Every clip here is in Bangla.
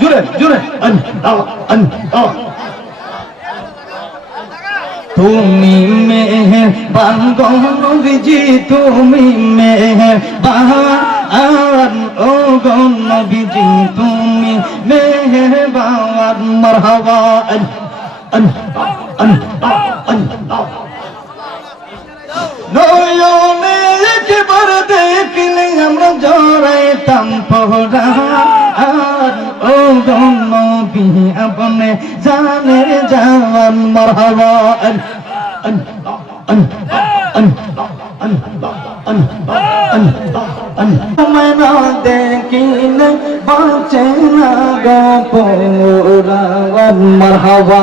জুড়ে জুড়ে তুমি মেহে বাঙ্গনবীজি তুমি মেহে বাহান ও গনবীজি তুমি মেহে বাহান মারহাবা নয়নে একবার দেখলে আমরা জড়াইতাম পহরা ও গনবী আপনে জানের জান মারহাবা তোমায় না দেখিলে বাঁচে না গপরা মারহাবা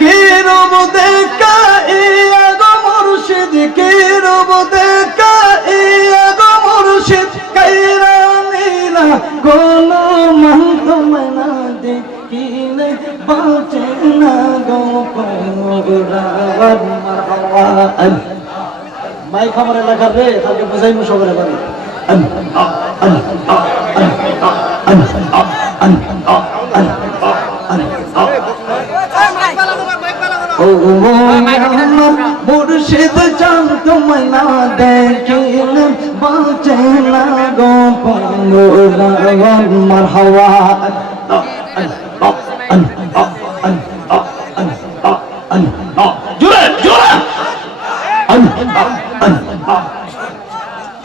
কিরব দেখা ইয়া গো মুর্শিদ কিরব দেখা ইয়া গো মুর্শিদ কাইরা নীলা কোনো মন তোমায় না দেখিলে বাঁচে না গো পরা মারহাবা মাই খামার এলাকার রে, তাকে বুঝাই মুসবের বাড়ি। ও মুর্শিদ চান তোমায় না দেখিলে, বাঁচে না গো পরা মারহাবা। জুড়ে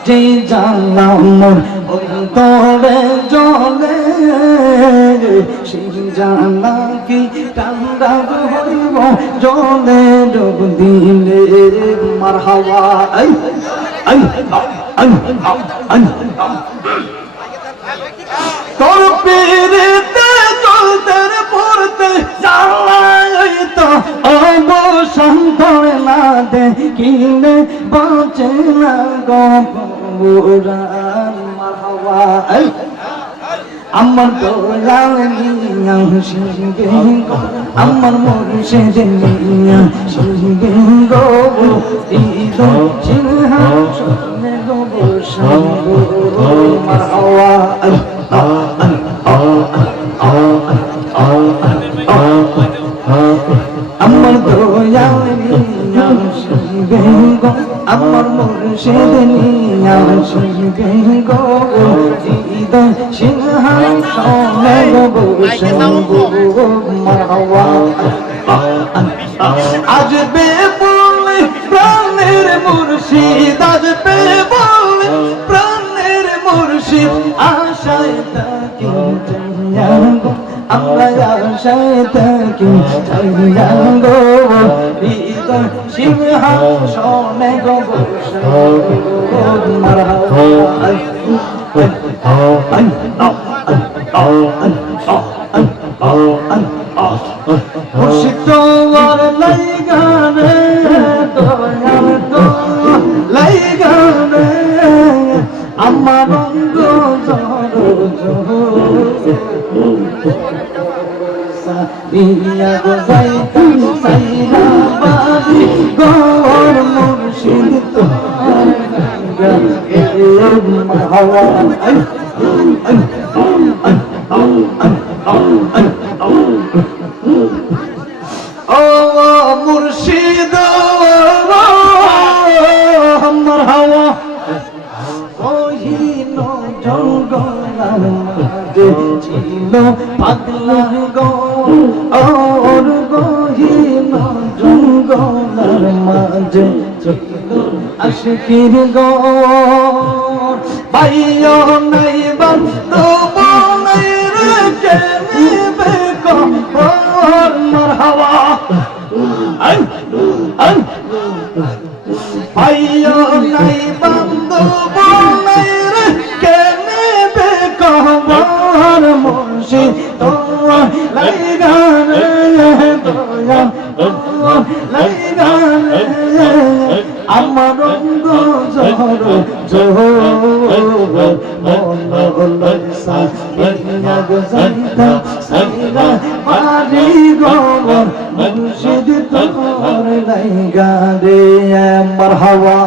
যে জানলাম অন্তরে জলে, সেই জানা কি ঠান্ডা হইব জলে ডুব দিলে মার হাওয়া আই আই আই আই। তোর পেরেতে চলতে পড়তে জ্বালাই তো অবসান ধরে না দে কিনে বাঁচে না গপুরান মারহাবা আমার দোলাল নিয়া শিবে আমার মুর্শিদ নিয়া শিবে গো ঈদ সিংহা গো আমার শিবে গো আমার মুর্শিদ নিয়া শিবে গো ঈদ সিংহা সোনে গো বসাবো মারহাবা আসবে বলে প্রাণের মুর্শিদ আসবে বলে প্রাণের মুর্শিদ আশায় থাকি আমরা আশায় থাকি যাইয়াগো হৃদয় সিংহা শোনে গো মুর্শিদ তোমার লাইগানে দয়াল তো লাইগানে আমার অঙ্গ ইয়া গো ও মুর্শিদ আমার হাওয়া। ওহিন ছিল পাগলা গো ওর গহিন জঙ্গলার মাঝে আশকির গো পাইও নাই বাস্তব নাই রে কেনিবে গো ওর মারহাবা? আই আই পাইও নাই আমার জহর জহর মুর্শিদ তোর লাইগা রে মারহাবা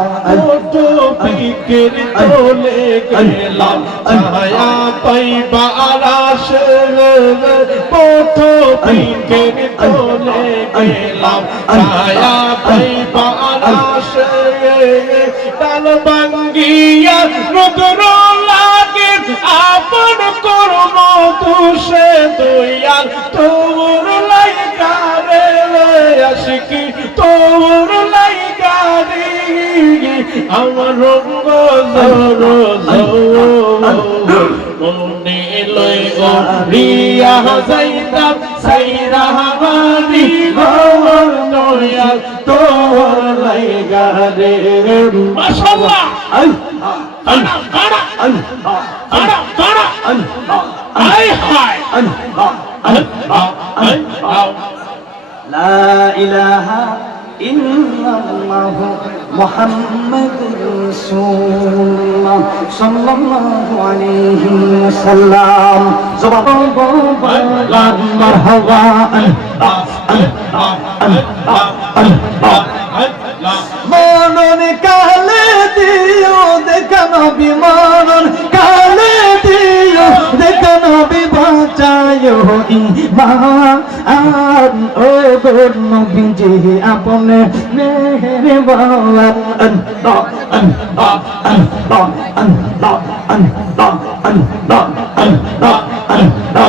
তো ফিকির তোলে গেলাম ছায়া পাইবা আরাশ তো ফিকির তোলে গেলাম ছায়া ডাল ভাঙ্গিয়া নদর লাগে, আপন করম তুষে দয়াল। তোর লাইকা রে, আশিকি, তোর লাইকা রে, আমার রঙ্গ মনে গো, রিয়া যাইতাম, সাইরা হামারি গর দয়াল। তো লাইগা রে মাশাআল্লাহ আল্লাহ আল্লাহ আল্লাহ আল্লাহ। আল্লাহ আই জবাব মনন কালে দিও দেখানো বিমানন কালে দিও দেখানো বিবাচায় ইমান। ও গোর নবীজি, আপনে বাবার আল্লাহ আল্লাহ আল্লাহ আল্লাহ আল্লাহ আল্লাহ আল্লাহ আল্লাহ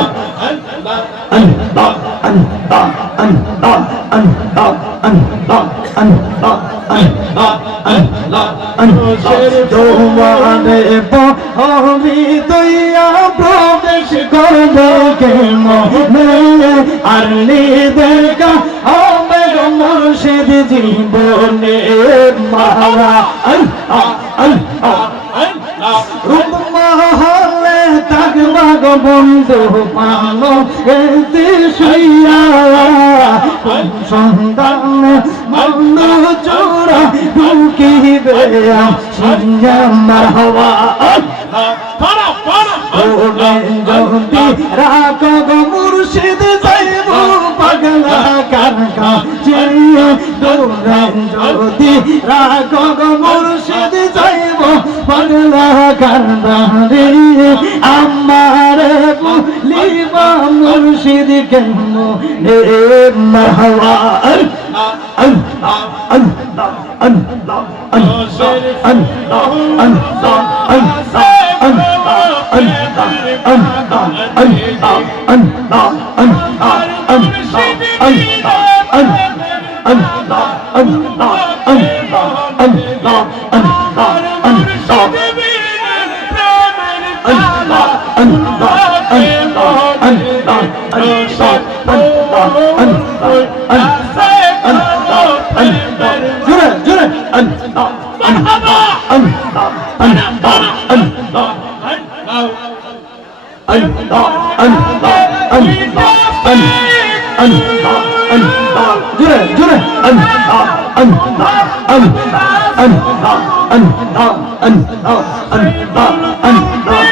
আল্লাহ আল্লাহ। তোমারে বহমি দইয়া প্রবেশ করবে কেন আর নিদের কা আমার মুর্শিদ জীবনে মারা রূপ মহা বন্ধু পালো এতে সাইয়া সন্তান মন্দ চোরা ঢুকিবে সঞ্জা মারহবা রাগ মুর্শিদ যাইব পাগলা কারকা চিড়িয়ে দৌড়ান যদি রাগ মুর্শিদ কেন? রে মাহওয়া আল্লাহ আল্লাহ আল্লাহ আল্লাহ আল্লাহ আল্লাহ আল্লাহ। أن أن أن أن أن أن أن